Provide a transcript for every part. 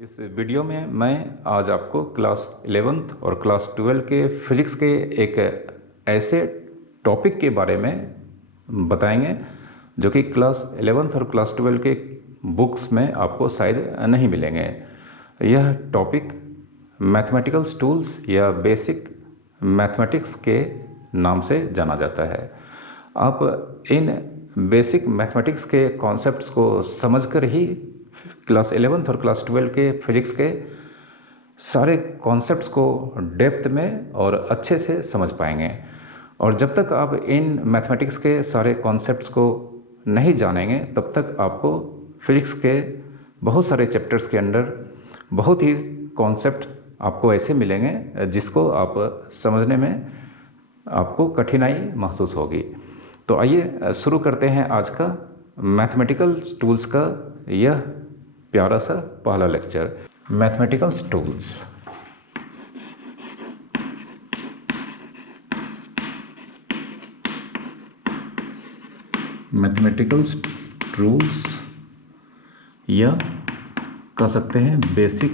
इस वीडियो में मैं आज आपको क्लास 11th और क्लास 12 के फिजिक्स के एक ऐसे टॉपिक के बारे में बताएंगे जो कि क्लास 11th और क्लास 12 के बुक्स में आपको शायद नहीं मिलेंगे। यह टॉपिक मैथमेटिकल टूल्स या बेसिक मैथमेटिक्स के नाम से जाना जाता है। आप इन बेसिक मैथमेटिक्स के कॉन्सेप्ट्स को समझकर ही क्लास 11th और क्लास 12 के फिजिक्स के सारे कॉन्सेप्ट्स को डेप्थ में और अच्छे से समझ पाएंगे। और जब तक आप इन मैथमेटिक्स के सारे कॉन्सेप्ट्स को नहीं जानेंगे तब तक आपको फिजिक्स के बहुत सारे चैप्टर्स के अंदर बहुत ही कॉन्सेप्ट आपको ऐसे मिलेंगे जिसको आप समझने में आपको कठिनाई महसूस होगी। तो आइए शुरू करते हैं आज का मैथमेटिकल टूल्स का यह प्यारा सा पहला lecture, mathematical tools. Mathematical tools या कह सकते हैं बेसिक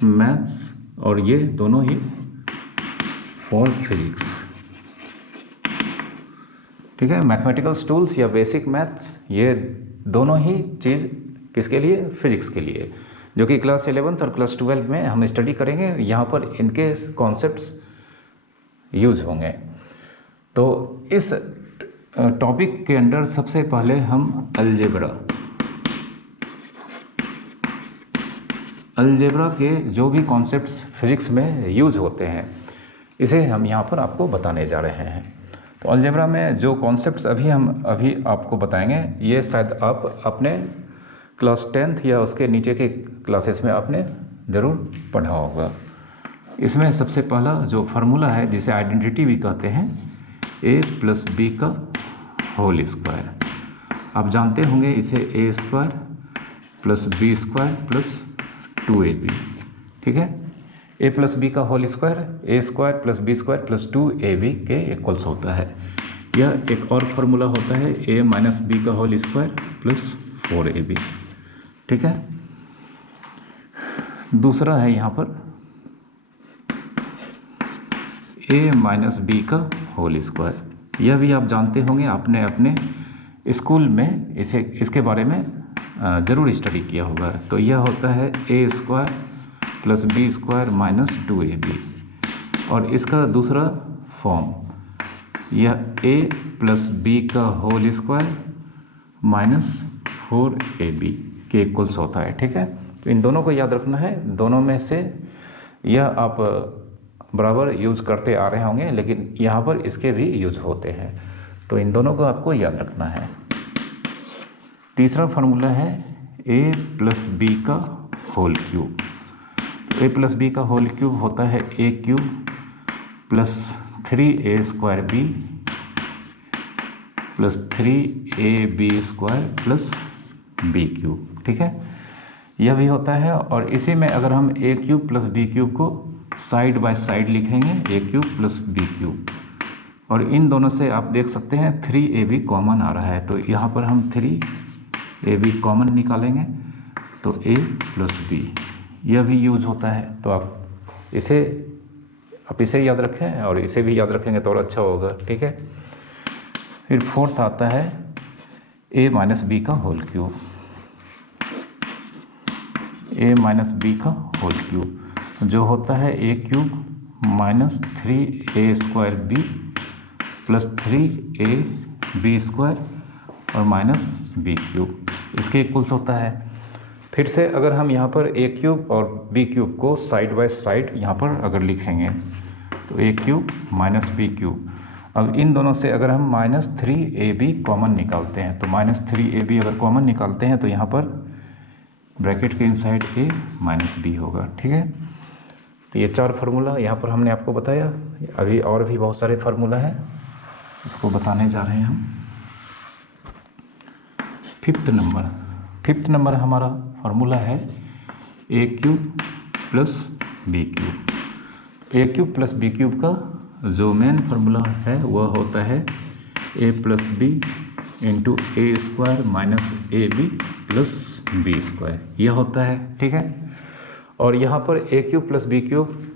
मैथ्स, और ये दोनों ही फॉर फिजिक्स। ठीक है, मैथमेटिकल टूल्स या बेसिक मैथ्स ये दोनों ही चीज़ किसके लिए? फिजिक्स के लिए, जो कि क्लास 11th और क्लास 12 में हम स्टडी करेंगे। यहाँ पर इनके कॉन्सेप्ट्स यूज होंगे। तो इस टॉपिक के अंदर सबसे पहले हम अलजेब्रा के जो भी कॉन्सेप्ट्स फिजिक्स में यूज होते हैं इसे हम यहाँ पर आपको बताने जा रहे हैं। तो अलजेब्रा में जो कॉन्सेप्ट्स अभी आपको बताएंगे ये शायद आप अपने क्लास 10th या उसके नीचे के क्लासेस में आपने ज़रूर पढ़ा होगा। इसमें सबसे पहला जो फार्मूला है जिसे आइडेंटिटी भी कहते हैं, a+b का होल स्क्वायर। आप जानते होंगे इसे a² + b² + 2ab। ठीक है, a+b का whole square a² + b² + 2ab के इक्वल्स होता है। यह एक और फार्मूला होता है a - b का होल स्क्वायर + 4ab। ठीक है, दूसरा है यहाँ पर a - b का होल स्क्वायर। यह भी आप जानते होंगे, आपने अपने स्कूल में इसके बारे में ज़रूर स्टडी किया होगा। तो यह होता है a² + b² - 2ab। और इसका दूसरा फॉर्म यह a + b का होल स्क्वायर - 4ab के इक्वल्स होता है। ठीक है, तो इन दोनों को याद रखना है। दोनों में से यह आप बराबर यूज करते आ रहे होंगे, लेकिन यहाँ पर इसके भी यूज होते हैं, तो इन दोनों को आपको याद रखना है। तीसरा फार्मूला है a + b का होल क्यूब। a + b का होल क्यूब होता है a³ + 3a² b + 3ab² + b³। ठीक है, यह भी होता है। और इसी में अगर हम a³ + b³ को साइड बाय साइड लिखेंगे, a³ + b³, और इन दोनों से आप देख सकते हैं 3ab कॉमन आ रहा है, तो यहाँ पर हम 3ab कॉमन निकालेंगे तो a + b, यह भी यूज होता है। तो आप इसे याद रखें और इसे भी याद रखेंगे तो और अच्छा होगा। ठीक है, फिर फोर्थ आता है a - b का होल क्यूब। a - b का होल क्यूब जो होता है a³ - 3a² b + 3ab² और -b³, इसके इक्वल्स होता है। फिर से अगर हम यहाँ पर a³ और b³ को साइड बाय साइड यहाँ पर अगर लिखेंगे तो a³ - b³। अब इन दोनों से अगर हम -3ab कॉमन निकालते हैं तो -3ab अगर कॉमन निकालते हैं तो यहाँ पर ब्रैकेट के इनसाइड a - b होगा। ठीक है, तो ये 4 फार्मूला यहाँ पर हमने आपको बताया। अभी और भी बहुत सारे फार्मूला हैं, इसको बताने जा रहे हैं हम। फिफ्थ नंबर हमारा फार्मूला है a³ + b³। a³ + b³ का जो मेन फार्मूला है वह होता है a + b into A square minus a B plus B square, यह होता है। ठीक है, और यहाँ पर a cube plus b cube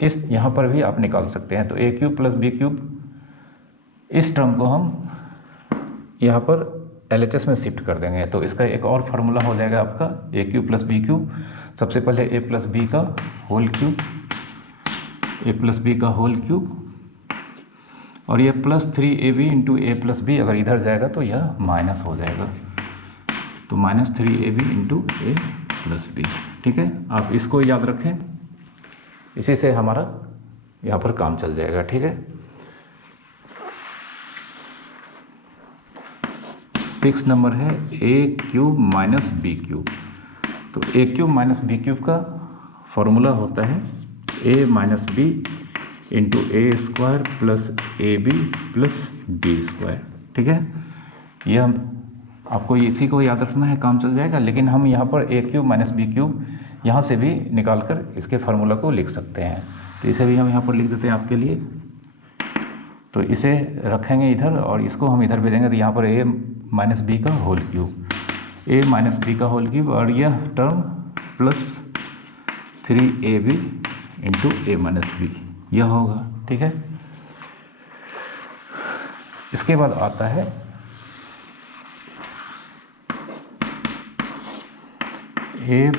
इस यहाँ पर भी आप निकाल सकते हैं। तो ए क्यूब प्लस बी क्यूब इस टर्म को हम यहाँ पर LHS में शिफ्ट कर देंगे, तो इसका एक और फार्मूला हो जाएगा आपका ए क्यूब प्लस बी क्यूब। सबसे पहले ए प्लस बी का होल क्यूब, ए प्लस बी का होल क्यूब, और ये प्लस 3ab इंटू ए प्लस बी, अगर इधर जाएगा तो यह माइनस हो जाएगा, तो माइनस 3ab इंटू ए प्लस बी। ठीक है, आप इसको याद रखें, इसी से हमारा यहाँ पर काम चल जाएगा। ठीक है, 6 नंबर है A cube minus B cube. तो ए क्यूब माइनस बी क्यूब का फॉर्मूला होता है A minus B into A square plus A B plus B square. ठीक है, यह आपको इसी को याद रखना है, काम चल जाएगा। लेकिन हम यहाँ पर a cube minus B cube यहाँ से भी निकाल कर इसके फार्मूला को लिख सकते हैं, तो इसे भी हम यहाँ पर लिख देते हैं आपके लिए। तो इसे रखेंगे इधर और इसको हम इधर भेजेंगे, तो यहाँ पर ए माइनस बी का whole cube, A minus B का होल क्यूब, और यह term plus 3ab into A minus B, यह होगा। ठीक है, इसके बाद आता है A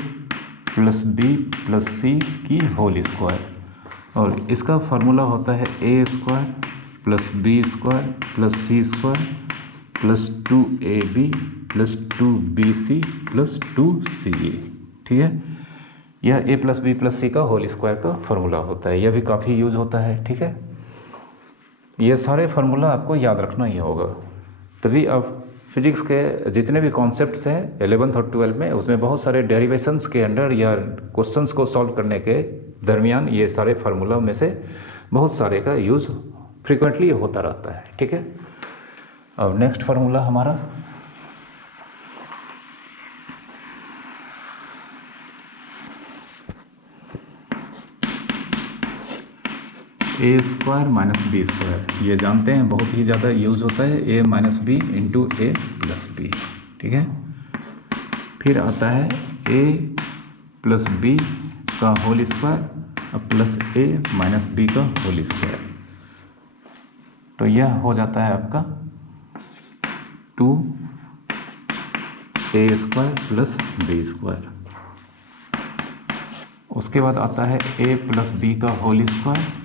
plus B plus C की होल स्क्वायर, और इसका फार्मूला होता है A square plus B square plus C square plus 2ab plus 2bc plus 2ca। ठीक है, यह A plus B plus C का होल स्क्वायर का फार्मूला होता है, यह भी काफ़ी यूज होता है। ठीक है, ये सारे फार्मूला आपको याद रखना ही होगा, तभी आप फिजिक्स के जितने भी कॉन्सेप्ट्स हैं 11th और 12th में, उसमें बहुत सारे डेरिवेशंस के अंडर या क्वेश्चंस को सॉल्व करने के दरमियान ये सारे फार्मूला में से बहुत सारे का यूज फ्रिक्वेंटली होता रहता है। ठीक है, अब नेक्स्ट फार्मूला हमारा ए स्क्वायर माइनस बी स्क्वायर, ये जानते हैं बहुत ही ज़्यादा यूज होता है, A minus B into A plus B. ठीक है, फिर आता है ए प्लस बी का होल स्क्वायर प्लस ए माइनस बी का होल स्क्वायर, तो यह हो जाता है आपका 2a square plus B square. उसके बाद आता है a प्लस बी का होल स्क्वायर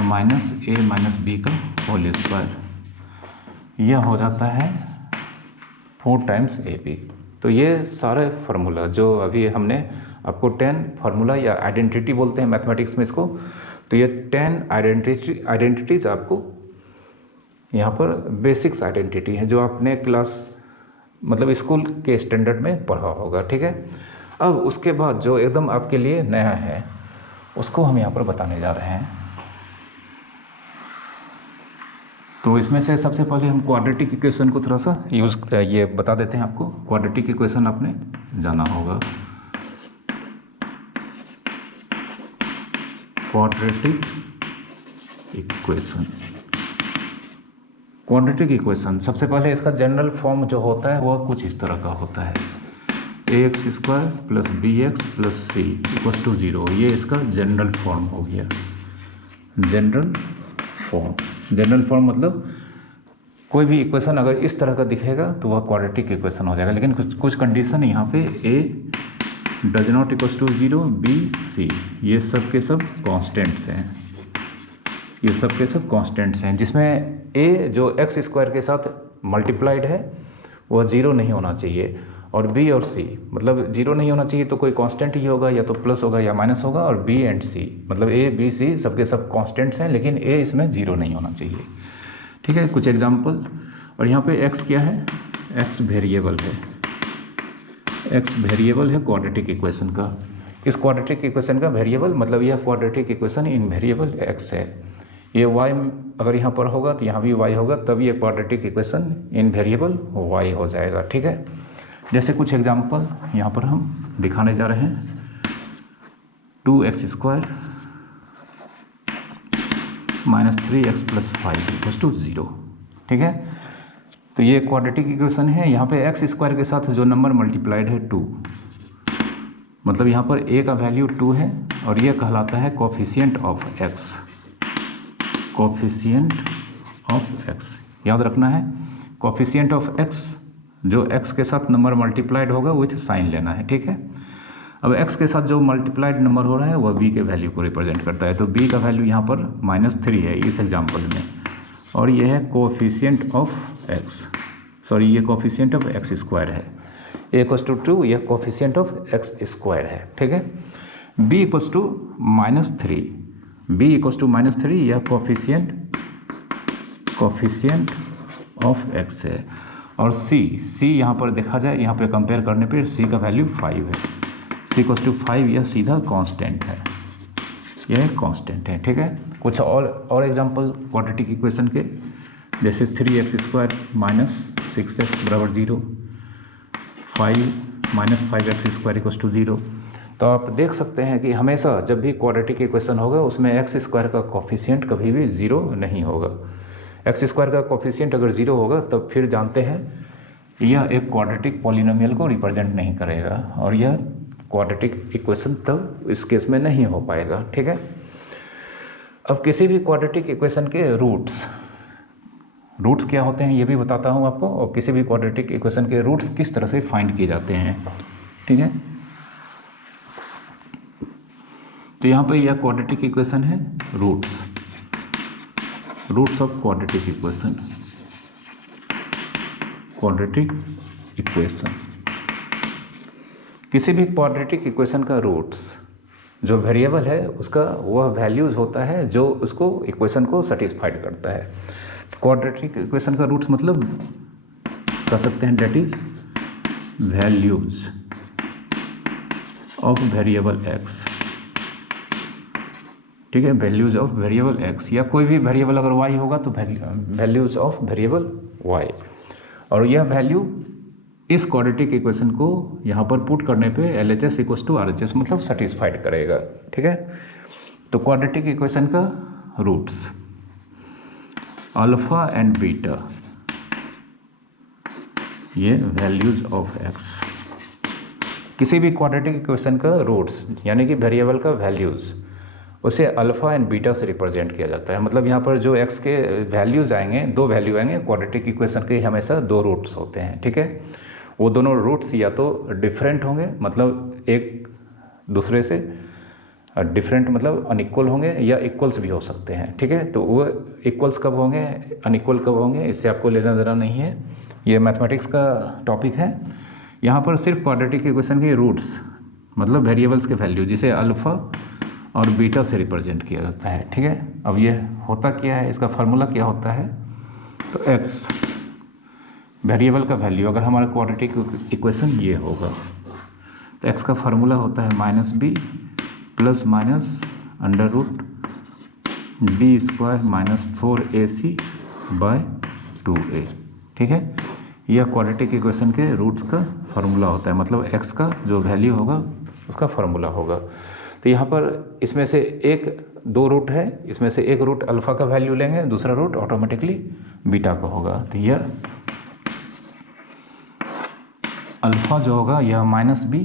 माइनस ए माइनस बी का होल स्क्वायर, यह हो जाता है 4 टाइम्स ए बी। तो ये सारे फार्मूला जो अभी हमने आपको 10 फार्मूला या आइडेंटिटी बोलते हैं मैथमेटिक्स में इसको, तो ये 10 आइडेंटिटीज आपको यहाँ पर बेसिक्स आइडेंटिटी है जो आपने क्लास मतलब स्कूल के स्टैंडर्ड में पढ़ा होगा। ठीक है, अब उसके बाद जो एकदम आपके लिए नया है उसको हम यहाँ पर बताने जा रहे हैं। तो इसमें से सबसे पहले हम क्वाड्रेटिक इक्वेशन को थोड़ा सा ये बता देते हैं आपको। क्वाड्रेटिक इक्वेशन आपने जाना होगा, क्वाड्रेटिक इक्वेशन। क्वाड्रेटिक इक्वेशन सबसे पहले इसका जनरल फॉर्म जो होता है वह कुछ इस तरह का होता है, ax square plus bx plus c equal to 0। ये इसका जनरल फॉर्म हो गया। जनरल फॉर्म मतलब कोई भी इक्वेशन अगर इस तरह का दिखेगा तो वह क्वाड्रेटिक इक्वेशन हो जाएगा, लेकिन कुछ कंडीशन यहाँ पे a does not equal to 0, b c ये सब के सब कॉन्स्टेंट्स हैं, ये सब के सब कॉन्स्टेंट्स हैं, जिसमें a जो x स्क्वायर के साथ मल्टीप्लाइड है वह 0 नहीं होना चाहिए, और b और c मतलब 0 नहीं होना चाहिए तो कोई कांस्टेंट ही होगा, या तो प्लस होगा या माइनस होगा, और b एंड c मतलब a b c सबके सब कांस्टेंट्स हैं, लेकिन a इसमें 0 नहीं होना चाहिए। ठीक है, कुछ एग्जांपल। और यहाँ पे x क्या है, x वेरिएबल है, x वेरिएबल है क्वाड्रेटिक इक्वेशन का। इस क्वाड्रेटिक इक्वेशन का वेरिएबल मतलब यह quadratic equation in variable x है। ये y अगर यहाँ पर होगा तो यहाँ भी y होगा, तब ये quadratic equation in variable y हो जाएगा। ठीक है, जैसे कुछ एग्जांपल यहाँ पर हम दिखाने जा रहे हैं। 2x square minus 3x plus 5 equal to 0। ठीक है, तो ये क्वाड्रेटिक इक्वेशन है। यहाँ पे एक्स स्क्वायर के साथ जो नंबर मल्टीप्लाइड है 2, मतलब यहाँ पर ए का वैल्यू 2 है और ये कहलाता है coefficient of x. Coefficient of x याद रखना है। कोफिशिएंट ऑफ एक्स, जो एक्स के साथ नंबर मल्टीप्लाइड होगा विथ साइन लेना है, ठीक है। अब एक्स के साथ जो मल्टीप्लाइड नंबर हो रहा है वह बी के वैल्यू को रिप्रेजेंट करता है। तो बी का वैल्यू यहाँ पर -3 है इस एग्जाम्पल में, और ये है कोफिशिएंट ऑफ एक्स, सॉरी ये कोफिशिएंट ऑफ एक्स स्क्वायर है। ए इक्वल्स टू 2, यह कोफिशिएंट ऑफ एक्स स्क्वायर है, ठीक है। B equals to -3, b equals to -3, यह कोफिशिएंट ऑफ एक्स है। और सी यहाँ पर देखा जाए, यहाँ पे कंपेयर करने पे सी का वैल्यू 5 है। सी इक्वल्स टू 5, यह सीधा कांस्टेंट है, यह कांस्टेंट है, ठीक है। कुछ और एग्जांपल क्वाड्रेटिक इक्वेशन के, जैसे 3x² - 6x = 0, 5 - 5x² = 0। तो आप देख सकते हैं कि हमेशा जब भी क्वाड्रेटिक इक्वेशन होगा उसमें x² का कोफिशिएंट कभी भी 0 नहीं होगा। x² का कोफिशिएंट अगर 0 होगा तब फिर जानते हैं यह एक क्वाड्रेटिक पॉलिनोमियल को रिप्रेजेंट नहीं करेगा और यह क्वाड्रेटिक इक्वेशन तब इस केस में नहीं हो पाएगा, ठीक है। अब किसी भी क्वाड्रेटिक इक्वेशन के रूट्स क्या होते हैं ये भी बताता हूँ आपको, और किसी भी क्वाड्रेटिक इक्वेशन के रूट्स किस तरह से फाइंड किए जाते हैं, ठीक है। तो यहाँ पे यह क्वाड्रेटिक इक्वेशन है, रूट्स ऑफ क्वाड्रेटिक इक्वेशन। किसी भी क्वाड्रेटिक इक्वेशन का रूट्स जो वेरिएबल है उसका वह वैल्यूज होता है जो उसको इक्वेशन को सेटिस्फाइड करता है। क्वाड्रेटिक इक्वेशन का रूट्स मतलब कह सकते हैं that is values of variable x, ठीक है। वैल्यूज ऑफ वेरिएबल एक्स, या कोई भी वेरिएबल अगर वाई होगा तो वैल्यूज ऑफ वेरिएबल वाई, और यह वैल्यू इस क्वाड्रेटिक इक्वेशन को यहाँ पर पुट करने पे LHS = RHS मतलब सेटिस्फाइड करेगा, ठीक है। तो क्वाड्रेटिक इक्वेशन का रूट्स अल्फा एंड बीटा, ये वैल्यूज ऑफ एक्स। किसी भी क्वाड्रेटिक इक्वेशन का रूट्स यानी कि वेरिएबल का वैल्यूज, उसे अल्फा एंड बीटा से रिप्रेजेंट किया जाता है। मतलब यहाँ पर जो एक्स के वैल्यूज आएंगे, 2 वैल्यू आएंगे, क्वाड्रेटिक इक्वेशन के हमेशा 2 रूट्स होते हैं, ठीक है। वो दोनों रूट्स या तो डिफरेंट होंगे, मतलब एक दूसरे से डिफरेंट मतलब अनइक्वल होंगे, या इक्वल्स भी हो सकते हैं, ठीक है। तो वो इक्वल्स कब होंगे, अनइक्वल कब होंगे, इससे आपको लेना देना नहीं है, ये मैथमेटिक्स का टॉपिक है। यहाँ पर सिर्फ क्वाड्रेटिक इक्वेशन के रूट्स मतलब वेरिएबल्स के वैल्यू जिसे अल्फा और बीटा से रिप्रेजेंट किया जाता है, ठीक है। अब ये होता क्या है, इसका फार्मूला क्या होता है, तो एक्स वेरिएबल का वैल्यू अगर हमारा क्वाड्रेटिक इक्वेशन ये होगा तो एक्स का फार्मूला होता है -b ± √b² - 4ac/2a, ठीक है। यह क्वाड्रेटिक इक्वेशन के रूट्स का फार्मूला होता है, मतलब एक्स का जो वैल्यू होगा उसका फार्मूला होगा। तो यहाँ पर इसमें से 2 रूट है, इसमें से एक रूट अल्फा का वैल्यू लेंगे, दूसरा रूट ऑटोमेटिकली बीटा का होगा। तो यह अल्फा जो होगा यह -b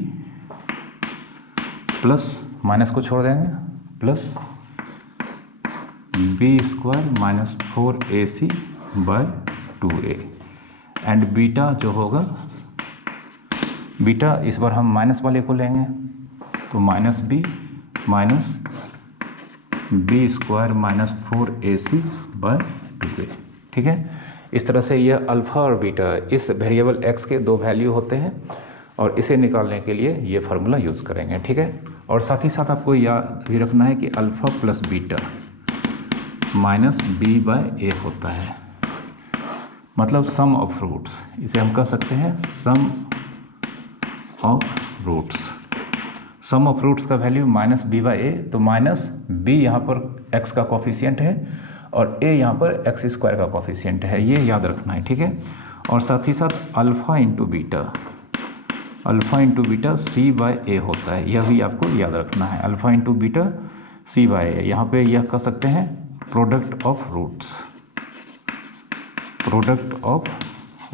प्लस माइनस को छोड़ देंगे plus b² - 4ac/2a, and beta जो होगा, बीटा इस बार हम माइनस वाले को लेंगे तो -b - b² - 4ac/2a, ठीक है। इस तरह से यह अल्फ़ा और बीटा इस वेरिएबल x के 2 वैल्यू होते हैं और इसे निकालने के लिए ये फार्मूला यूज़ करेंगे, ठीक है। और साथ ही साथ आपको याद भी रखना है कि अल्फ़ा प्लस बीटा -b/a होता है, मतलब सम ऑफ रूट्स, इसे हम कह सकते हैं sum of roots. Sum of roots का वैल्यू -b/a, तो -b यहाँ पर x का कोफिशिएंट है और a यहाँ पर x² का कोफिशिएंट है, ये याद रखना है, ठीक है। और साथ ही साथ अल्फ़ा इंटू बीटा c/a होता है, यह भी आपको याद रखना है। अल्फ़ा इंटू बीटा c/a, यहाँ पे यह कह सकते हैं प्रोडक्ट ऑफ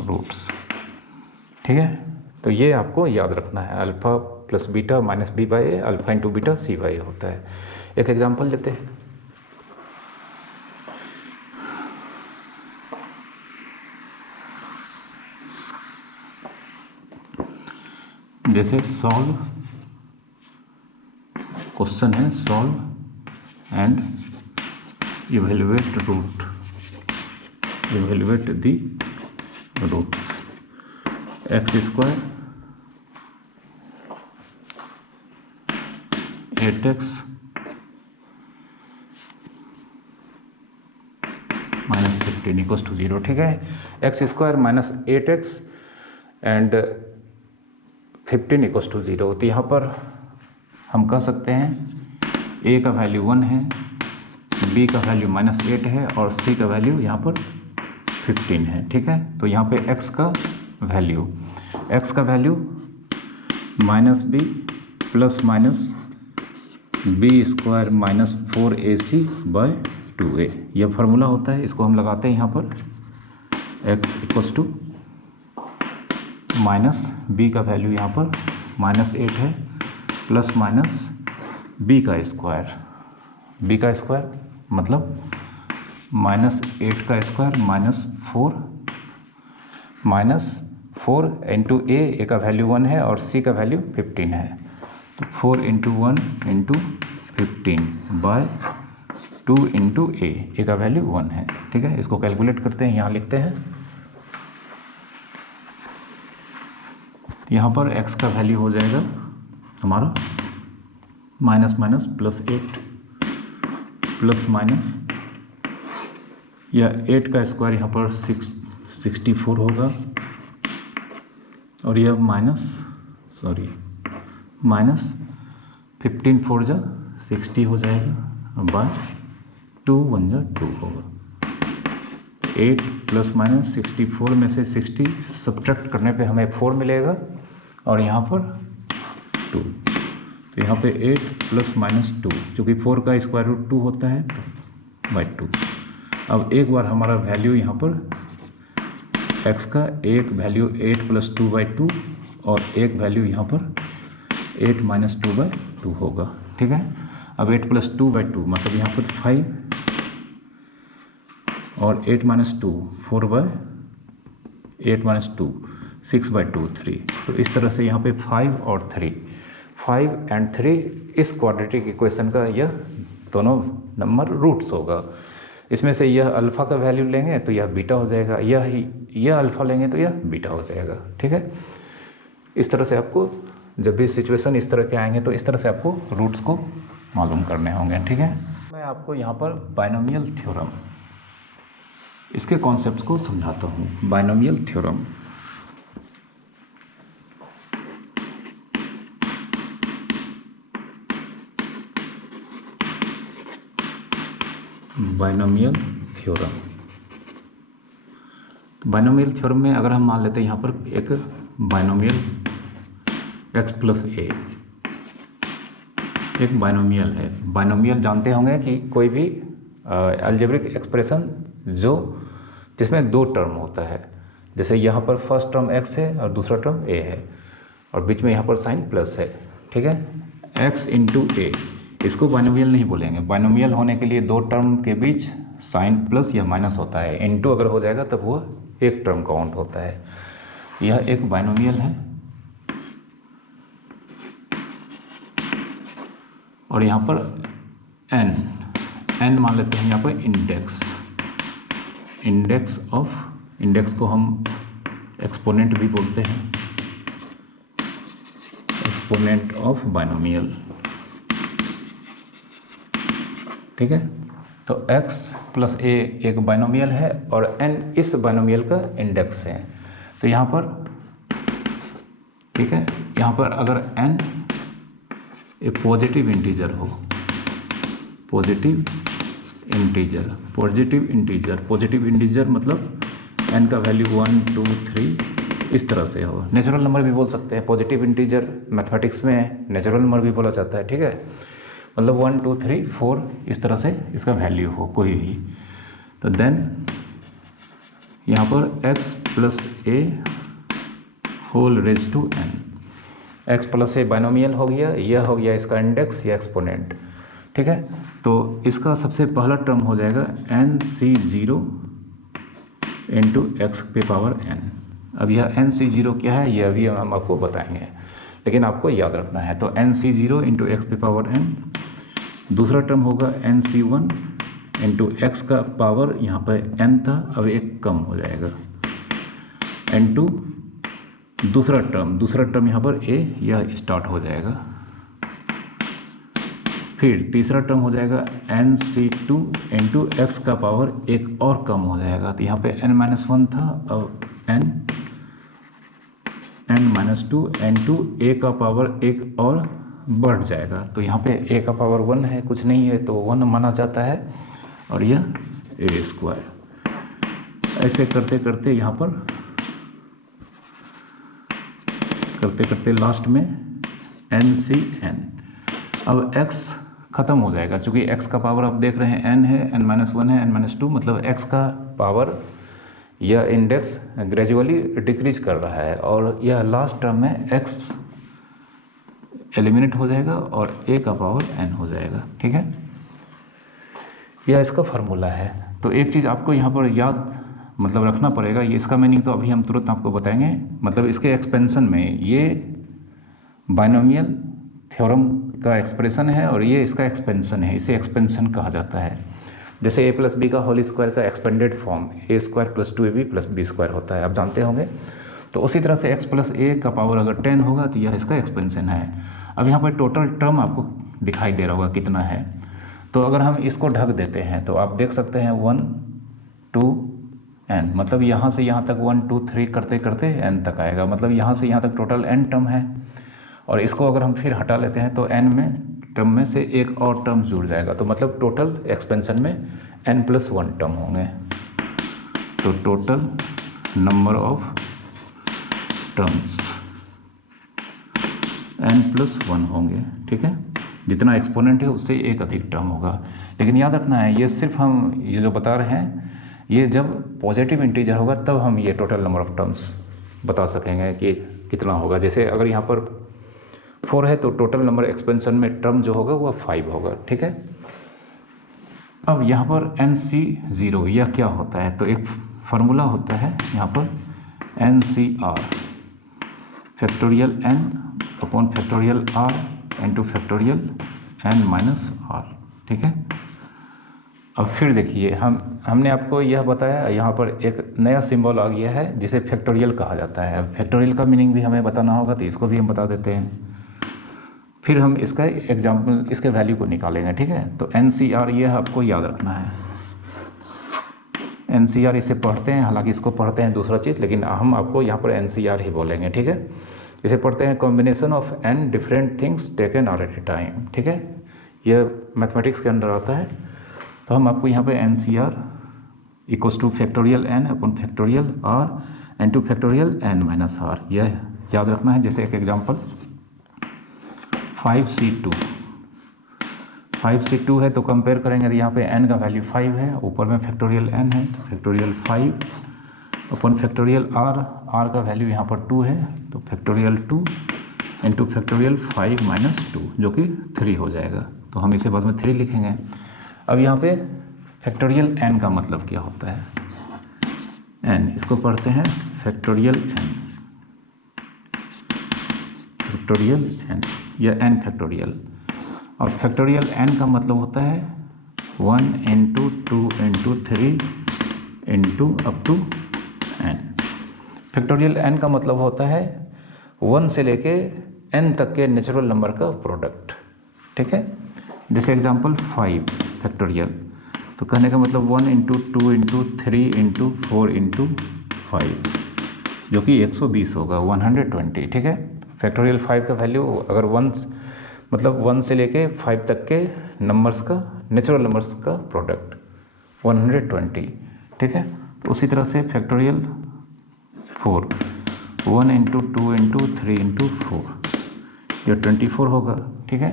रूट्स। ठीक है, तो ये आपको याद रखना है, alpha plus beta minus B by A, alpha into beta C by A होता है। एक एग्जांपल लेते हैं, जैसे सॉल्व, क्वेश्चन है solve and evaluate root, evaluate the roots, X square 8x minus 15 equals to 0। ठीक है, X square minus 8x and 15 equals to 0। तो यहाँ पर हम कह सकते हैं a का वैल्यू 1 है, b का वैल्यू माइनस 8 है और c का वैल्यू यहाँ पर 15 है। ठीक है, तो यहाँ पे x का value minus b plus minus b square minus 4ac by 2a, यह फार्मूला होता है। इसको हम लगाते हैं यहाँ पर, x equals to minus B का वैल्यू यहाँ पर माइनस 8 है प्लस माइनस बी का स्क्वायर मतलब माइनस 8 का स्क्वायर माइनस 4 इंटू ए का वैल्यू 1 है और सी का वैल्यू 15 है, तो 4 इंटू 1 इंटू 15 बाय 2 इंटू ए का वैल्यू 1 है। ठीक है, इसको कैलकुलेट करते हैं, यहाँ लिखते हैं, यहाँ पर x का वैल्यू हो जाएगा हमारा minus minus plus 8 plus minus, यह 8 का स्क्वायर यहाँ पर 64 होगा और यह माइनस 15 4 जा 60 हो जाएगा बाय 2 1 जा 2 होगा। 8 प्लस माइनस 64 में से 60 सब्ट्रैक्ट करने पे हमें 4 मिलेगा और यहाँ पर 2, तो यहाँ पे 8 प्लस माइनस 2, चूँकि 4 का स्क्वायर रूट 2 होता है बाय 2। अब एक बार हमारा वैल्यू यहाँ पर x का एक वैल्यू 8 प्लस 2 बाई 2 और एक वैल्यू यहाँ पर 8 माइनस 2 बाई 2 होगा। ठीक है, अब 8 प्लस 2 बाई 2 मतलब यहाँ पर 5 और 8 माइनस 2 4 बाई 8 माइनस 2 6 बाई 2 3, तो इस तरह से यहाँ पे 5 और 3 5 एंड 3 इस क्वाड्रेटिक इक्वेशन का यह दोनों नंबर रूट्स होगा। इसमें से यह अल्फ़ा का वैल्यू लेंगे तो यह बीटा हो जाएगा, यह अल्फ़ा लेंगे तो यह बीटा हो जाएगा। ठीक है, इस तरह से आपको जब भी सिचुएशन इस तरह के आएंगे तो इस तरह से आपको रूट्स को मालूम करने होंगे। ठीक है, मैं आपको यहाँ पर बाइनोमियल थ्योरम, इसके कॉन्सेप्ट्स को समझाता हूँ। बाइनोमियल थ्योरम, बाइनोमियल थ्योरम में अगर हम मान लेते हैं यहाँ पर एक बाइनोमियल x प्लस ए एक बाइनोमियल है। बाइनोमियल जानते होंगे कि कोई भी अलजेब्रिक एक्सप्रेशन जिसमें दो टर्म होता है, जैसे यहाँ पर फर्स्ट टर्म x है और दूसरा टर्म a है और बीच में यहाँ पर साइन प्लस है। ठीक है, x इंटू ए, इसको बाइनोमियल नहीं बोलेंगे। बाइनोमियल होने के लिए दो टर्म के बीच साइन प्लस या माइनस होता है, इनटू अगर हो जाएगा तब वह एक टर्म काउंट होता है। यह एक बाइनोमियल है और यहाँ पर n मान लेते हैं यहाँ पर इंडेक्स को हम एक्सपोनेंट भी बोलते हैं, एक्सपोनेंट ऑफ बाइनोमियल। ठीक है, तो x प्लस a एक बाइनोमियल है और n इस बाइनोमियल का इंडेक्स है। तो यहाँ पर ठीक है, यहाँ पर अगर n एक पॉजिटिव इंटीजर हो, पॉजिटिव इंटीजर मतलब n का वैल्यू 1 2 3 इस तरह से हो। नेचुरल नंबर भी बोल सकते हैं, पॉजिटिव इंटीजर मैथमेटिक्स में नेचुरल नंबर भी बोला जाता है। ठीक है, मतलब 1 2 3 4 इस तरह से इसका वैल्यू हो कोई भी, तो देन यहाँ पर x plus a whole raise to n। x plus a binomial हो गया, यह हो गया इसका इंडेक्स या एक्सपोनेंट, ठीक है। तो इसका सबसे पहला टर्म हो जाएगा nc0 इंटू एक्स पे पावर n। अब यह nc0 क्या है, यह भी हम आपको बताएंगे, लेकिन आपको याद रखना है। तो nc0 इंटू एक्स पे पावर n। दूसरा टर्म होगा nc1 इंटू एक्स का पावर, यहाँ पर n था, अब एक कम हो जाएगा, n2 दूसरा टर्म यहाँ पर a यह स्टार्ट हो जाएगा। फिर तीसरा टर्म हो जाएगा nc2 इंटू एक्स का पावर एक और कम हो जाएगा, तो यहाँ पे n-1 था, अब n-2 n2 a का पावर एक और बढ़ जाएगा, तो यहाँ पे a का पावर 1 है, कुछ नहीं है तो 1 माना जाता है, और यह a स्क्वायर। ऐसे करते करते यहाँ पर करते लास्ट में ncn। अब x ख़त्म हो जाएगा, चूँकि x का पावर आप देख रहे हैं n है, n-1 है, n-2, मतलब x का पावर यह इंडेक्स ग्रेजुअली डिक्रीज कर रहा है, और यह लास्ट टर्म में x एलिमिनेट हो जाएगा और a का पावर n हो जाएगा, ठीक है। यह इसका फार्मूला है। तो एक चीज़ आपको यहाँ पर याद मतलब रखना पड़ेगा, ये इसका मीनिंग तो अभी हम तुरंत आपको बताएंगे, मतलब इसके एक्सपेंशन में ये बाइनोमियल थ्योरम का एक्सप्रेशन है और ये इसका एक्सपेंशन है, इसे एक्सपेंशन कहा जाता है। जैसे a प्लस बी का होल स्क्वायर का expanded form a square plus 2ab plus B square होता है, आप जानते होंगे। तो उसी तरह से x प्लस a का पावर अगर 10 होगा तो यह इसका एक्सपेंशन है। अब यहाँ पर टोटल टर्म आपको दिखाई दे रहा होगा कितना है, तो अगर हम इसको ढक देते हैं तो आप देख सकते हैं 1 2 n, मतलब यहाँ से यहाँ तक 1 2 3 करते करते n तक आएगा, मतलब यहाँ से यहाँ तक टोटल n टर्म है। और इसको अगर हम फिर हटा लेते हैं तो n में टर्म में से एक और टर्म जुड़ जाएगा, तो मतलब टोटल एक्सपेंशन में n प्लस 1 टर्म होंगे। तो total number of terms n plus 1 होंगे, ठीक है। जितना एक्सपोनेंट है उससे एक अधिक टर्म होगा। लेकिन याद रखना है, ये सिर्फ हम ये जो बता रहे हैं, ये जब पॉजिटिव इंटीजर होगा तब हम ये टोटल नंबर ऑफ टर्म्स बता सकेंगे कि कितना होगा। जैसे अगर यहाँ पर 4 है तो टोटल नंबर एक्सपेंशन में टर्म जो होगा वह 5 होगा, ठीक है। अब यहाँ पर nc0 यह क्या होता है, तो एक फार्मूला होता है यहाँ पर ncr factorial n upon factorial r into factorial n minus r, ठीक है। अब फिर देखिए हमने आपको यह बताया, यहाँ पर एक नया सिंबल आ गया है जिसे फैक्टोरियल कहा जाता है। अब फैक्टोरियल का मीनिंग भी हमें बताना होगा, तो इसको भी हम बता देते हैं। फिर हम इसका एग्जाम्पल, इसके वैल्यू को निकालेंगे, ठीक है। तो NCR यह आपको याद रखना है। NCR इसे पढ़ते हैं, हालांकि इसको पढ़ते हैं दूसरा चीज़, लेकिन हम आपको यहाँ पर NCR ही बोलेंगे, ठीक है। इसे पढ़ते हैं combination of n different things taken at a time, ठीक है। यह मैथमेटिक्स के अंदर आता है। तो हम आपको यहाँ पे NCR equals to factorial n upon factorial r into factorial n minus r, यह याद रखना है। जैसे एक एग्जांपल 5c2 है तो कंपेयर करेंगे तो यहाँ पे n का वैल्यू 5 है, ऊपर में फैक्टोरियल n है तो फैक्टोरियल 5 अपन फैक्टोरियल r का वैल्यू यहाँ पर 2 है तो फैक्टोरियल 2 इंटू फैक्टोरियल 5 माइनस 2 जो कि 3 हो जाएगा। तो हम इसे बाद में 3 लिखेंगे। अब यहाँ पे फैक्टोरियल n का मतलब क्या होता है, n इसको पढ़ते हैं फैक्टोरियल n या n फैक्टोरियल, और फैक्टोरियल n का मतलब होता है 1 into 2 into 3 into up to n। Factorial n का मतलब होता है 1 से लेके n तक के नेचुरल नंबर का प्रोडक्ट, ठीक है। जैसे एग्जांपल 5 फैक्टोरियल, तो कहने का मतलब 1 इंटू 2 इंटू 3 इंटू 4 इंटू 5 जो कि 120 होगा, 120, ठीक है। फैक्टोरियल 5 का वैल्यू अगर 1 मतलब 1 से लेके 5 तक के नंबर्स का नेचुरल नंबर्स का प्रोडक्ट 120, ठीक है। तो उसी तरह से फैक्टोरियल 4 1 इंटू 2 इंटू 3 इंटू 4 यह 24 होगा, ठीक है।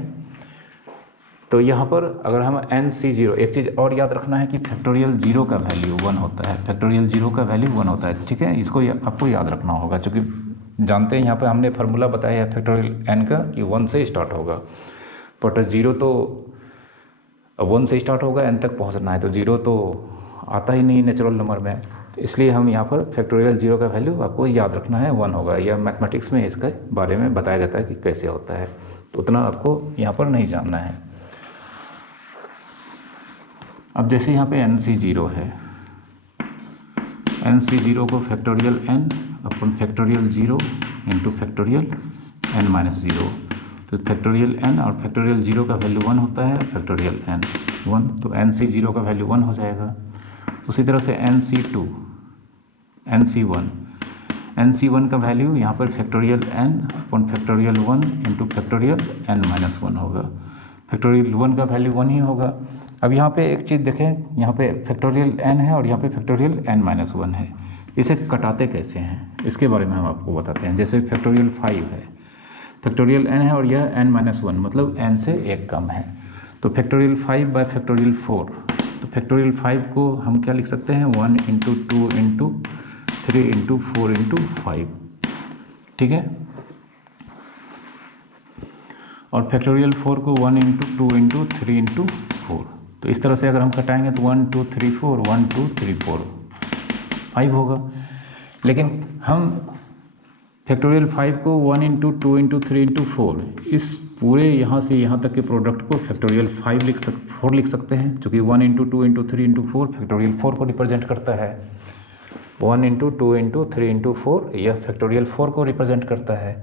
तो यहाँ पर अगर हम NC0, एक चीज़ और याद रखना है कि फैक्टोरियल 0 का वैल्यू 1 होता है, फैक्टोरियल 0 का वैल्यू 1 होता है, ठीक है। इसको आपको याद रखना होगा, क्योंकि जानते हैं यहाँ पे हमने फार्मूला बताया है फैक्टोरियल n का कि 1 से स्टार्ट होगा, बट 0 तो 1 से स्टार्ट होगा, n तक पहुँचना है, तो 0 तो आता ही नहीं नेचुरल नंबर में, तो इसलिए हम यहाँ पर फैक्टोरियल 0 का वैल्यू आपको याद रखना है 1 होगा। या मैथमेटिक्स में इसके बारे में बताया जाता है कि कैसे होता है, तो उतना आपको यहाँ पर नहीं जानना है। अब जैसे यहाँ पे NC0 है, NC0 को factorial n upon factorial 0 into factorial n-0, तो फैक्टोरियल n और फैक्टोरियल 0 का वैल्यू 1 होता है, फैक्टोरियल n 1, तो NC0 का वैल्यू 1 हो जाएगा। उसी तरह से NC2, NC1 का वैल्यू यहाँ पर factorial n upon factorial 1 into factorial n-1 होगा, फैक्टोरियल 1 का वैल्यू 1 ही होगा। अब यहाँ पे एक चीज़ देखें, यहाँ पे फैक्टोरियल n है और यहाँ पे फैक्टोरियल n-1 है, इसे कटाते कैसे हैं इसके बारे में हम आपको बताते हैं। जैसे फैक्टोरियल 5 है, फैक्टोरियल n है और यह n-1 मतलब n से एक कम है, तो फैक्टोरियल 5 बाय फैक्टोरियल 4, तो फैक्टोरियल 5 को हम क्या लिख सकते हैं 1 इंटू 2 इंटू 3 इंटू 4 इंटू 5, ठीक है। और फैक्टोरियल 4 को 1 इंटू 2 इंटू 3 इंटू 4, तो इस तरह से अगर हम कटाएंगे तो 1 2 3 4 1 2 3 4 5 होगा। लेकिन हम फैक्टोरियल 5 को 1 इंटू 2 इंटू 3 इंटू 4, इस पूरे यहाँ से यहाँ तक के प्रोडक्ट को फैक्टोरियल 4 लिख सकते हैं, क्योंकि 1 इंटू 2 इंटू 3 इंटू 4 फैक्टोरियल 4 को रिप्रेजेंट करता है, 1 इंटू 2 इंटू 3 इंटू 4 यह फैक्टोरियल 4 को रिप्रेजेंट करता है।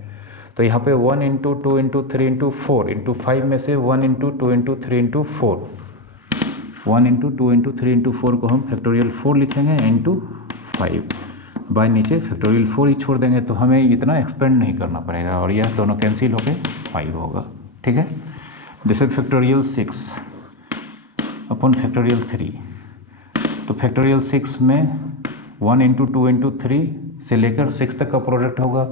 तो यहाँ पे 1 इंटू 2 इंटू 3 इंटू 4 इंटू 5 में से 1 into 2 into 3 into 4, 1 into 2 into 3 into 4 को हम फैक्टोरियल 4 लिखेंगे इंटू 5, बाय नीचे फैक्टोरियल 4 ही छोड़ देंगे, तो हमें इतना एक्सपेंड नहीं करना पड़ेगा और यह दोनों कैंसिल होकर 5 होगा, ठीक है। जैसे फैक्टोरियल 6 अपन फैक्टोरियल 3, तो फैक्टोरियल 6 में 1 इंटू 2 इंटू 3 से लेकर 6 तक का प्रोडक्ट होगा,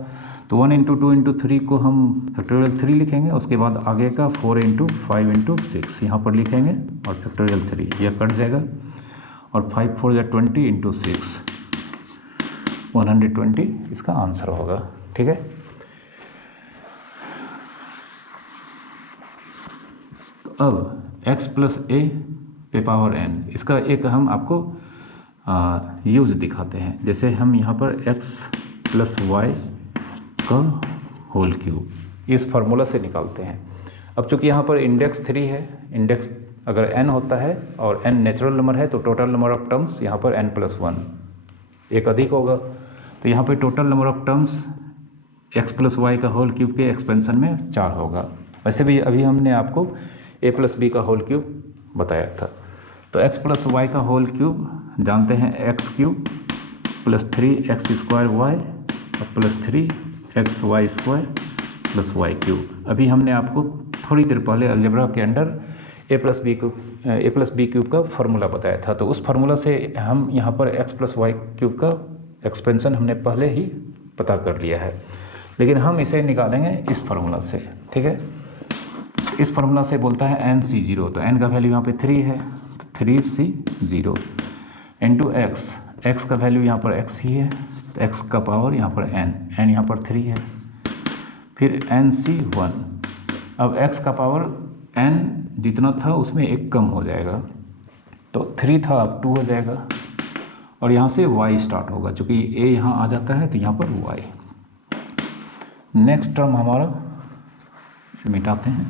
तो 1 इंटू 2 इंटू 3 को हम फैक्टोरियल 3 लिखेंगे, उसके बाद आगे का 4 इंटू 5 इंटू 6 यहाँ पर लिखेंगे और फैक्टोरियल 3 यह कट जाएगा, और 5 4 या 20 इंटू 6 120 इसका आंसर होगा, ठीक है। अब x प्लस ए पे पावर n, इसका एक हम आपको यूज दिखाते हैं। जैसे हम यहाँ पर x प्लस वाई का होल क्यूब इस फार्मूला से निकालते हैं। अब चूंकि यहाँ पर इंडेक्स 3 है, इंडेक्स अगर n होता है और n नेचुरल नंबर है तो टोटल नंबर ऑफ टर्म्स यहाँ पर n प्लस 1 एक अधिक होगा, तो यहाँ पे total number of terms x plus y का होल क्यूब के एक्सपेंशन में 4 होगा। वैसे भी अभी हमने आपको a प्लस बी का होल क्यूब बताया था, तो x प्लस वाई का होल क्यूब जानते हैं x cube plus 3x square y plus 3x y square plus y cube. अभी हमने आपको थोड़ी देर पहले अलजेब्रा के under a plus b cube का फार्मूला बताया था, तो उस फार्मूला से हम यहाँ पर x प्लस वाई क्यूब का एक्सपेंशन हमने पहले ही पता कर लिया है, लेकिन हम इसे निकालेंगे इस फार्मूला से, ठीक है। इस फार्मूला से बोलता है NC0, तो n का वैल्यू यहाँ पे 3 है, तो 3C0 इंटू x का वैल्यू यहाँ पर x ही है, तो x का पावर यहाँ पर n यहाँ पर 3 है, फिर NC1। अब x का पावर n जितना था उसमें एक कम हो जाएगा, तो 3 था अब 2 हो जाएगा, और यहाँ से y स्टार्ट होगा, चूँकि a यहाँ आ जाता है तो यहाँ पर y। नेक्स्ट टर्म हमारा इसे मिटाते हैं,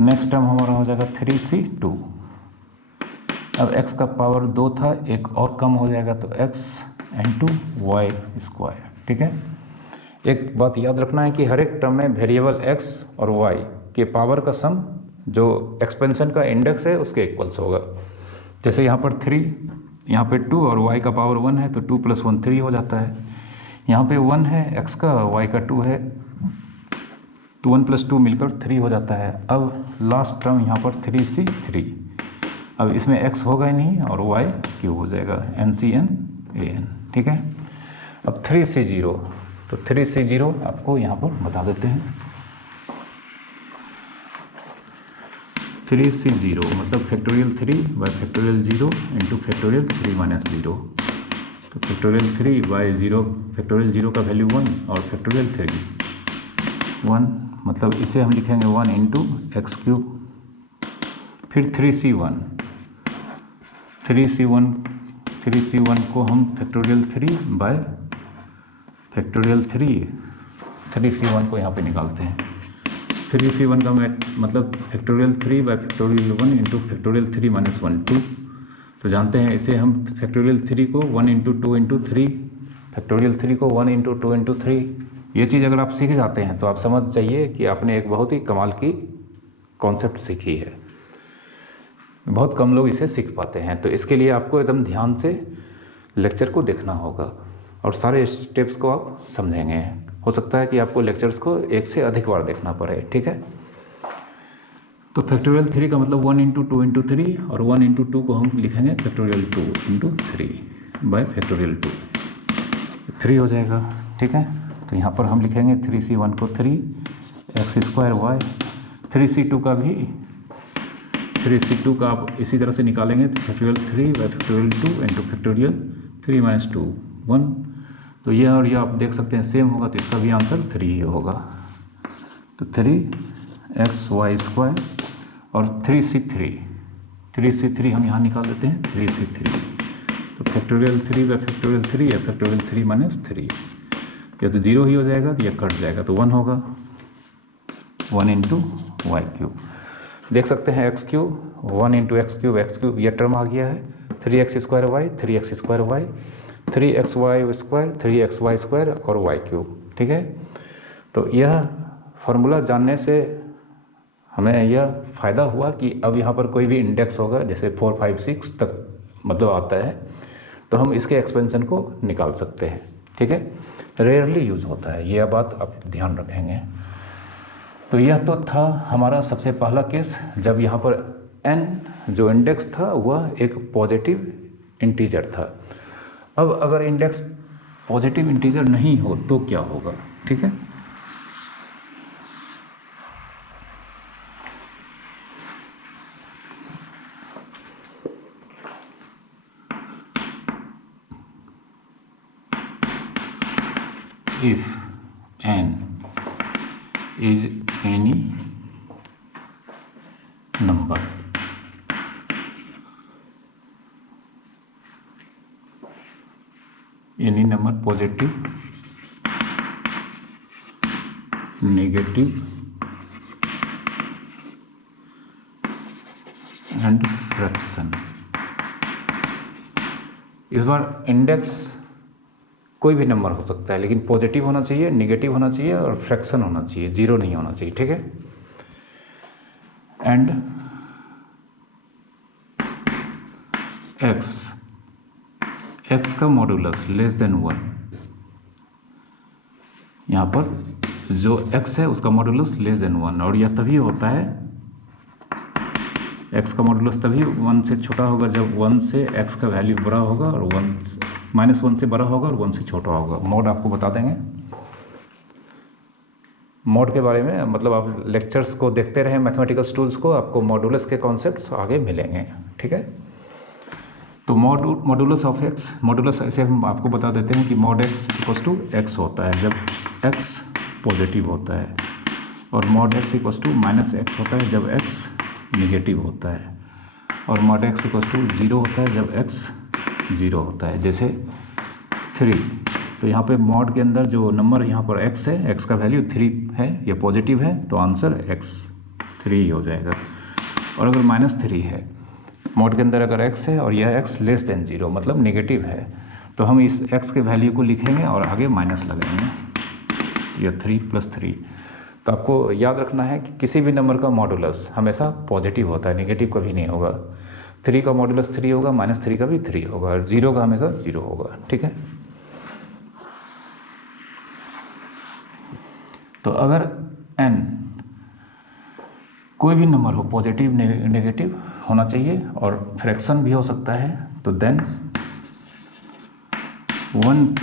नेक्स्ट टर्म हमारा हो जाएगा 3C2। अब x का पावर 2 था, एक और कम हो जाएगा, तो x इंटू वाई स्क्वायर, ठीक है। एक बात याद रखना है कि हर एक टर्म में वेरिएबल x और y के पावर का सम जो एक्सपेंशन का इंडेक्स है उसके इक्वल्स होगा। जैसे यहाँ पर 3, यहाँ पे 2 और y का पावर 1 है, तो 2 प्लस 1 3 हो जाता है। यहाँ पे 1 है x का, y का 2 है, तो 1 प्लस 2 मिलकर 3 हो जाता है। अब लास्ट टर्म यहाँ पर 3C3, अब इसमें x होगा ही नहीं और y क्यूब हो जाएगा, NCN, ठीक है। अब 3C0, तो 3C0 आपको यहाँ पर बता देते हैं। 3C0 मतलब factorial 3 by factorial 0 into factorial 3 minus 0। तो फैक्टोरियल 3 बाई 0 फैक्टोरियल 0 का वैल्यू 1 और फैक्टोरियल 3 1 मतलब इसे हम लिखेंगे 1 इंटू एक्स क्यूब। फिर 3C1 को हम फैक्टोरियल 3 बाय फैक्टोरियल 3C1 को यहाँ पे निकालते हैं। 3C1 का मतलब factorial 3 bye factorial 1 into factorial 3 minus 1 2। तो जानते हैं इसे हम फैक्टोरियल 3 को 1 इंटू 2 इंटू 3, फैक्टोरियल 3 को 1 इंटू 2 इंटू 3। ये चीज़ अगर आप सीख जाते हैं तो आप समझ जाइए कि आपने एक बहुत ही कमाल की कॉन्सेप्ट सीखी है। बहुत कम लोग इसे सीख पाते हैं, तो इसके लिए आपको एकदम ध्यान से लेक्चर को देखना होगा और सारे स्टेप्स को आप समझेंगे। हो सकता है कि आपको लेक्चर्स को एक से अधिक बार देखना पड़े, ठीक है। तो फैक्टोरियल 3 का मतलब 1 इंटू 2 इंटू 3 और 1 इंटू 2 को हम लिखेंगे फैक्टोरियल 2 इंटू 3 बाय फैक्टोरियल 2, 3 हो जाएगा, ठीक है। तो यहाँ पर हम लिखेंगे 3C1 को 3 एक्स स्क्वायर वाई, 3C2 का भी 3C2 का आप इसी तरह से निकालेंगे तो factorial 3 by factorial 2 into factorial 3 minus 2 1। तो यह और यह आप देख सकते हैं सेम होगा, तो इसका भी आंसर 3 ही होगा। तो 3xy स्क्वायर और 3C3 हम यहाँ निकाल देते हैं 3C3। तो फैक्टोरियल 3 बाई फैक्टोरियल 3 या फैक्टोरियल 3 माइनस 3, या तो 0 ही हो जाएगा तो यह कट जाएगा तो 1 होगा, 1 इंटू वाई क्यूब। देख सकते हैं x cube 1 into x cube यह टर्म आ गया है। 3x square y 3x square y 3xy square 3xy square और वाई क्यूब, ठीक है। तो यह फार्मूला जानने से हमें यह फ़ायदा हुआ कि अब यहाँ पर कोई भी इंडेक्स होगा जैसे 4 5 6 तक मतलब आता है तो हम इसके एक्सपेंशन को निकाल सकते हैं, ठीक है। रेयरली यूज होता है, यह बात आप ध्यान रखेंगे। तो यह तो था हमारा सबसे पहला केस जब यहाँ पर n जो इंडेक्स था वह एक पॉजिटिव इंटीजर था। अब अगर इंडेक्स पॉजिटिव इंटीजर नहीं हो तो क्या होगा, ठीक है। If n is any number positive, negative and fraction। इस बार इंडेक्स कोई भी नंबर हो सकता है लेकिन पॉजिटिव होना चाहिए, नेगेटिव होना चाहिए और फ्रैक्शन होना चाहिए, 0 नहीं होना चाहिए, ठीक है। एंड x का मॉडुलस लेस देन 1, यहाँ पर जो x है उसका मॉडुलस लेस देन 1 और यह तभी होता है, x का मॉडुलस तभी 1 से छोटा होगा जब 1 से x का वैल्यू बड़ा होगा और 1 से बड़ा होगा और 1 से छोटा होगा। मॉड आपको बता देंगे मॉड के बारे में, मतलब आप लेक्चर्स को देखते रहें मैथमेटिकल टूल्स को, आपको मॉडुलस के कॉन्सेप्ट्स आगे मिलेंगे, ठीक है। तो मॉडुलस ऑफ x, मॉडुलस ऐसे हम आपको बता देते हैं कि mod x equals to x होता है जब x पॉजिटिव होता है और mod x equals to minus x होता है जब x नेगेटिव होता है और मॉड x इक्वल्स टू 0 होता है जब x 0 होता है। जैसे 3, तो यहाँ पे मॉड के अंदर जो नंबर यहाँ पर x है, x का वैल्यू 3 है, ये पॉजिटिव है तो आंसर x 3 हो जाएगा। और अगर -3 है मॉड के अंदर, अगर x है और यह x लेस देन 0 मतलब नेगेटिव है तो हम इस x के वैल्यू को लिखेंगे और आगे माइनस लगाएंगे, यह 3 + 3। तो आपको याद रखना है कि किसी भी नंबर का मॉडुलस हमेशा पॉजिटिव होता है, नेगेटिव कभी नहीं होगा। 3 का मॉडुलस 3 होगा, -3 का भी 3 होगा और 0 का हमेशा 0 होगा, ठीक है। तो अगर n कोई भी नंबर हो, पॉजिटिव नेगेटिव होना चाहिए और फ्रैक्शन भी हो सकता है, तो देन 1 +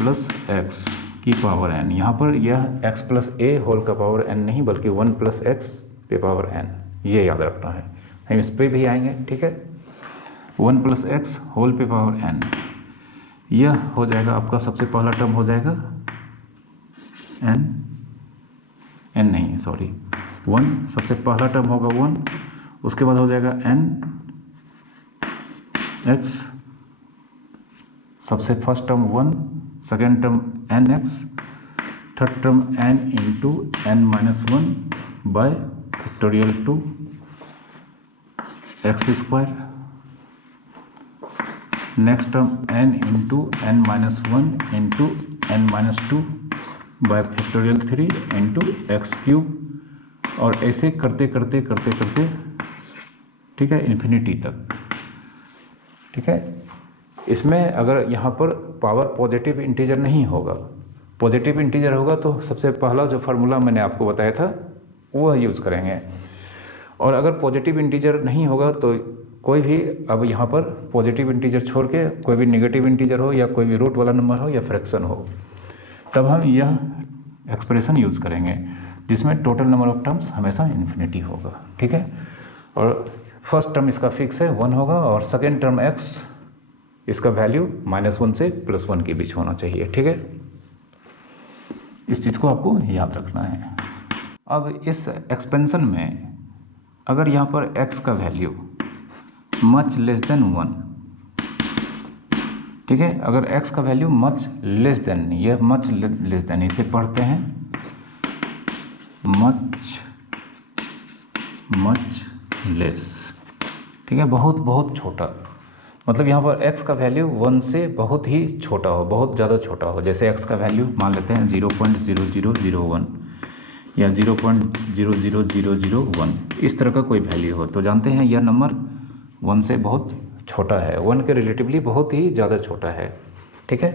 x की पावर n, यहाँ पर यह x + a होल का पावर n नहीं बल्कि 1 + x पे पावर n, ये याद रखना है। हम इस पे भी आएंगे, ठीक है। 1 + x होल पे पावर n, यह हो जाएगा आपका सबसे पहला टर्म हो जाएगा n नहीं सॉरी 1, सबसे पहला टर्म होगा 1, उसके बाद हो जाएगा n x, सबसे first term 1, second term n x, third term n into n - 1 bye factorial 2 x², next term n into n - 1 into n - 2 bye factorial 3 into x³, और ऐसे करते करते करते करते, ठीक है, इन्फिनिटी तक, ठीक है। इसमें अगर यहाँ पर पावर पॉजिटिव इंटीजर नहीं होगा, पॉजिटिव इंटीजर होगा तो सबसे पहला जो फार्मूला मैंने आपको बताया था वो यूज़ करेंगे, और अगर पॉजिटिव इंटीजर नहीं होगा तो कोई भी, अब यहाँ पर पॉजिटिव इंटीजर छोड़ के कोई भी नेगेटिव इंटीजर हो या कोई भी रूट वाला नंबर हो या फ्रैक्शन हो, तब हम यह एक्सप्रेशन यूज़ करेंगे जिसमें टोटल नंबर ऑफ टर्म्स हमेशा इन्फिनिटी होगा, ठीक है। और फर्स्ट टर्म इसका फिक्स है 1 होगा, और सेकेंड टर्म x इसका वैल्यू -1 से +1 के बीच होना चाहिए, ठीक है। इस चीज़ को आपको याद रखना है। अब इस एक्सपेंशन में अगर यहाँ पर x का वैल्यू मच लेस देन 1, ठीक है, अगर x का वैल्यू मच लेस देन, ये मच लेस देन, इसे पढ़ते हैं मच लेस, ठीक है, बहुत बहुत छोटा, मतलब यहाँ पर x का वैल्यू 1 से बहुत ही छोटा हो, बहुत ज़्यादा छोटा हो। जैसे x का वैल्यू मान लेते हैं 0.0001 या 0.00001, इस तरह का कोई वैल्यू हो तो जानते हैं यह नंबर 1 से बहुत छोटा है, 1 के रिलेटिवली बहुत ही ज़्यादा छोटा है, ठीक है।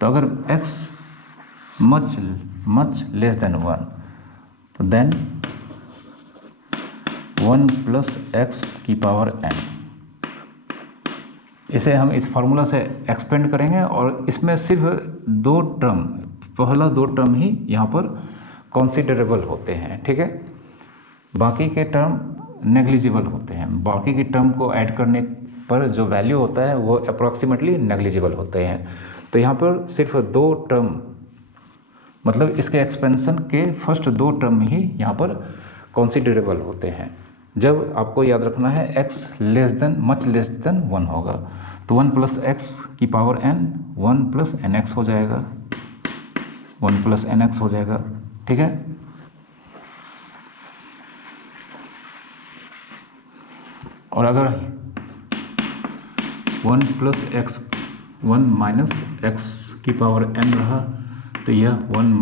तो अगर x मच लेस देन 1, तो देन 1 + x⁴n, इसे हम इस फार्मूला से एक्सपेंड करेंगे, और इसमें सिर्फ 2 टर्म, पहला 2 टर्म ही यहाँ पर कंसीडरेबल होते हैं, ठीक है, बाकी के टर्म नेग्लिजिबल होते हैं। बाकी के टर्म को ऐड करने पर जो वैल्यू होता है वो अप्रॉक्सीमेटली नेग्लिजिबल होते हैं। तो यहाँ पर सिर्फ 2 टर्म, मतलब इसके एक्सपेंशन के फर्स्ट 2 टर्म ही यहाँ पर कंसीडरेबल होते हैं। जब आपको याद रखना है x मच लेस देन 1 होगा, तो 1 + x⁴n 1 + nx हो जाएगा, 1 + nx हो जाएगा, ठीक है। और अगर 1 + x⁻n रहा तो यह 1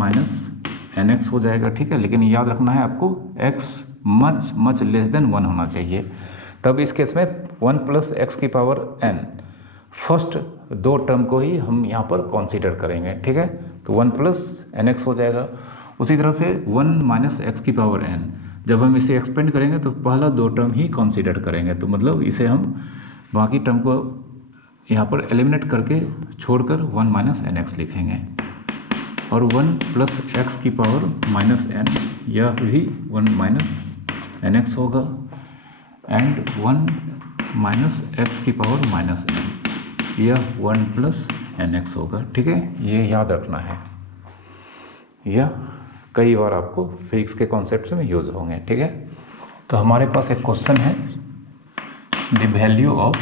- nx हो जाएगा, ठीक है। लेकिन याद रखना है आपको x मच लेस देन 1 होना चाहिए। तब इस केस में 1 + x⁴n फर्स्ट 2 टर्म को ही हम यहाँ पर कंसीडर करेंगे, ठीक है। तो 1 + nx हो जाएगा। उसी तरह से 1 - x⁴n, जब हम इसे एक्सपेंड करेंगे तो पहला 2 टर्म ही कंसीडर करेंगे, तो मतलब इसे हम बाकी टर्म को यहाँ पर एलिमिनेट करके छोड़कर 1 - nx लिखेंगे, और 1 + x⁻n यह भी 1 - nx होगा, एंड 1 - x⁻n यह 1 + nx होगा, ठीक है। ये याद रखना है, यह कई बार आपको फिजिक्स के कॉन्सेप्ट में यूज होंगे, ठीक है। तो हमारे पास एक क्वेश्चन है, the value of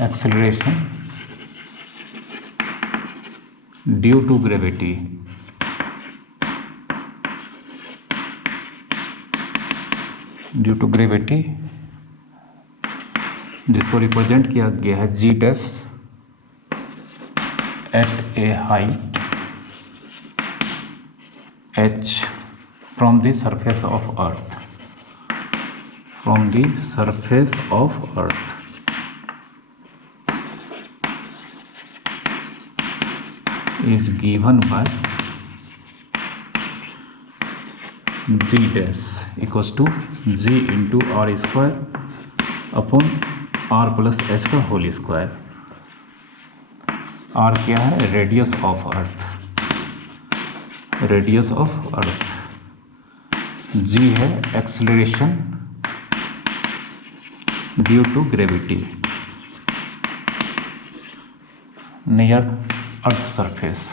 acceleration due to gravity जिसको रिप्रेजेंट किया गया है g' at a height h from the surface of earth, is given by g' equals to g into r² upon r + h का whole square. r क्या है? Radius of earth, g है acceleration due to gravity near earth surface.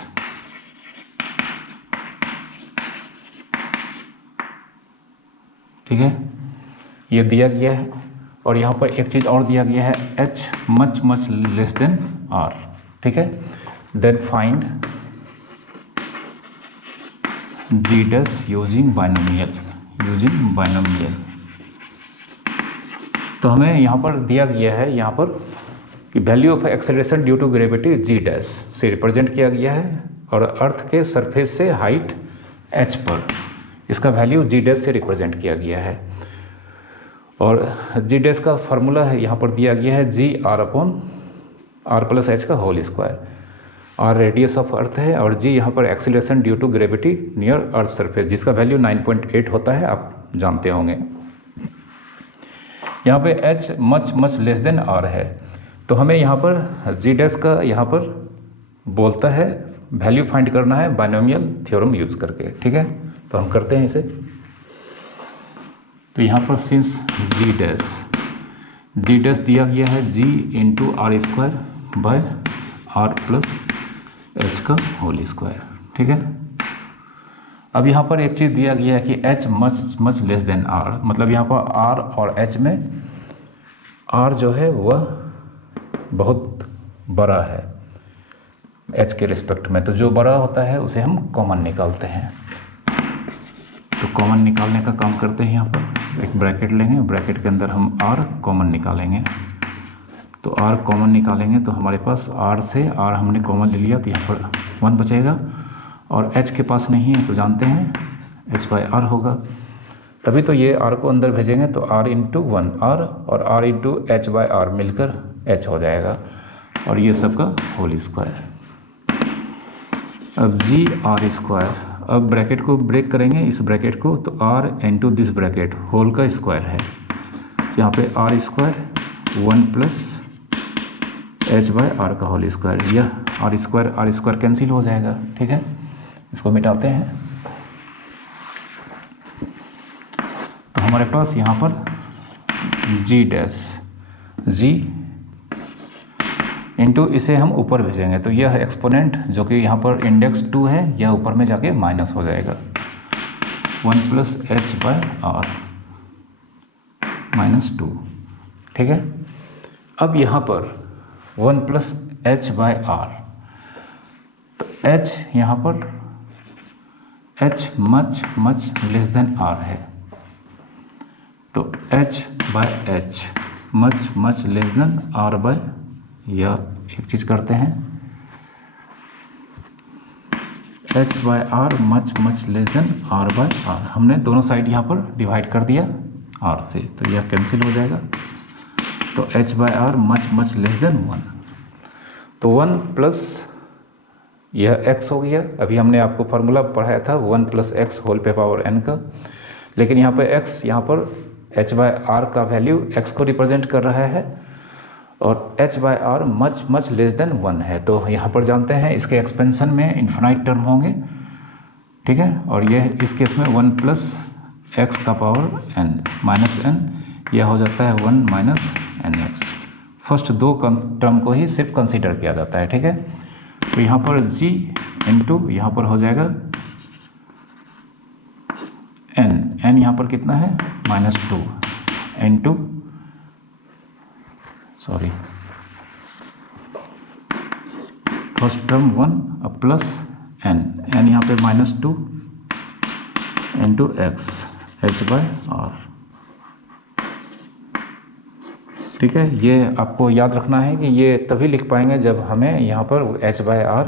ठीक है, ये दिया गया है। और यहाँ पर एक चीज़ और दिया गया है, h much much less than r। ठीक है, then find g dash using binomial. तो हमें यहाँ पर दिया गया है, यहाँ पर कि value of acceleration due to gravity g dash से रिप्रेजेंट किया गया है, और अर्थ के सरफेस से हाइट h पर इसका वैल्यू g डैश से रिप्रेजेंट किया गया है। और g डैश का फार्मूला है यहाँ पर दिया गया है, g r प्लस h का whole square. r radius of earth है, और g यहाँ पर acceleration due to gravity near earth surface, जिसका वैल्यू 9.8 होता है, आप जानते होंगे। यहाँ पे h much much less than r है, तो हमें यहाँ पर g डैश का यहाँ पर बोलता है वैल्यू फाइंड करना है बाइनोमियल थ्योरम यूज करके। ठीक है, तो हम करते हैं इसे। तो यहाँ पर सिंस g डैश दिया गया है g into r square by r plus h का होल स्क्वायर। ठीक है, अब यहाँ पर एक चीज़ दिया गया है कि h much much less than r, मतलब यहाँ पर r और h में r जो है वह बहुत बड़ा है h के रिस्पेक्ट में, तो जो बड़ा होता है उसे हम कॉमन निकालते हैं। तो कॉमन निकालने का काम करते हैं। यहाँ पर एक ब्रैकेट लेंगे, ब्रैकेट के अंदर हम r कॉमन निकालेंगे। तो r कॉमन निकालेंगे तो हमारे पास r से r हमने कॉमन ले लिया, तो यहाँ पर 1 बचेगा, और h के पास नहीं है तो जानते हैं h बाई r होगा। तभी तो ये r को अंदर भेजेंगे तो r इंटू 1 r और r into h by r मिलकर h हो जाएगा, और ये सब का होल स्क्वायर। अब जी आर स्क्वायर, अब ब्रैकेट को ब्रेक करेंगे इस ब्रैकेट को, तो r into this bracket whole का स्क्वायर है, यहाँ पे r square 1 plus h by r का होल स्क्वायर। यह r स्क्वायर कैंसिल हो जाएगा। ठीक है, इसको मिटाते हैं। तो हमारे पास यहाँ पर g डैश g इंटू इसे हम ऊपर भेजेंगे, तो यह एक्सपोनेंट जो कि यहाँ पर इंडेक्स 2 है, यह ऊपर में जाके माइनस हो जाएगा, 1 plus h by r minus 2। ठीक है, अब यहाँ पर 1 प्लस h बाय r, तो h यहाँ पर h much much less than r है, तो h by h much much less than r by, या एक चीज़ करते हैं h by r much much less than r by r, हमने दोनों साइड यहाँ पर डिवाइड कर दिया r से, तो यह कैंसिल हो जाएगा। तो h by r much much less than 1, तो 1 प्लस यह x हो गया। अभी हमने आपको फार्मूला पढ़ाया था 1 प्लस एक्स होल पे पावर n का, लेकिन यहाँ पर x यहाँ पर h बाय r का वैल्यू x को रिप्रेजेंट कर रहा है, और h by r much much less than 1 है, तो यहाँ पर जानते हैं इसके एक्सपेंशन में इन्फिनाइट टर्म होंगे। ठीक है, और यह इस केस में 1 प्लस एक्स का पावर n माइनस n, यह हो जाता है 1 माइनस nx। फर्स्ट दो टर्म को ही सिर्फ कंसीडर किया जाता है। ठीक है, तो यहाँ पर g इंटू यहाँ पर हो जाएगा n यहाँ पर कितना है -2 इंटू फर्स्ट टर्म 1 अब प्लस n यहाँ पे -2 into x h by r। ठीक है, ये आपको याद रखना है कि ये तभी लिख पाएंगे जब हमें यहाँ पर h बाय r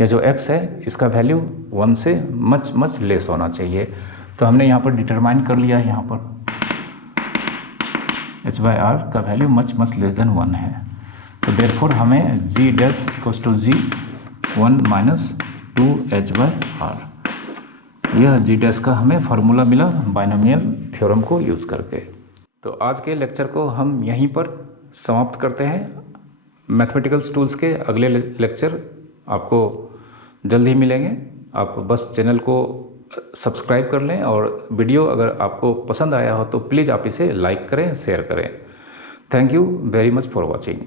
या जो x है इसका वैल्यू 1 से मच मच लेस होना चाहिए। तो हमने यहाँ पर डिटरमाइन कर लिया है, यहाँ पर h बाय r का value much much less than 1 है, तो देयरफॉर हमें g dash equals to g 1 minus 2 h by r, यह g डैश का हमें फार्मूला मिला बाइनोमियल थ्योरम को यूज़ करके। तो आज के लेक्चर को हम यहीं पर समाप्त करते हैं। मैथमेटिकल टूल्स के अगले लेक्चर आपको जल्द ही मिलेंगे। आप बस चैनल को सब्सक्राइब कर लें और वीडियो अगर आपको पसंद आया हो तो प्लीज़ आप इसे लाइक करें, शेयर करें। Thank you very much for watching.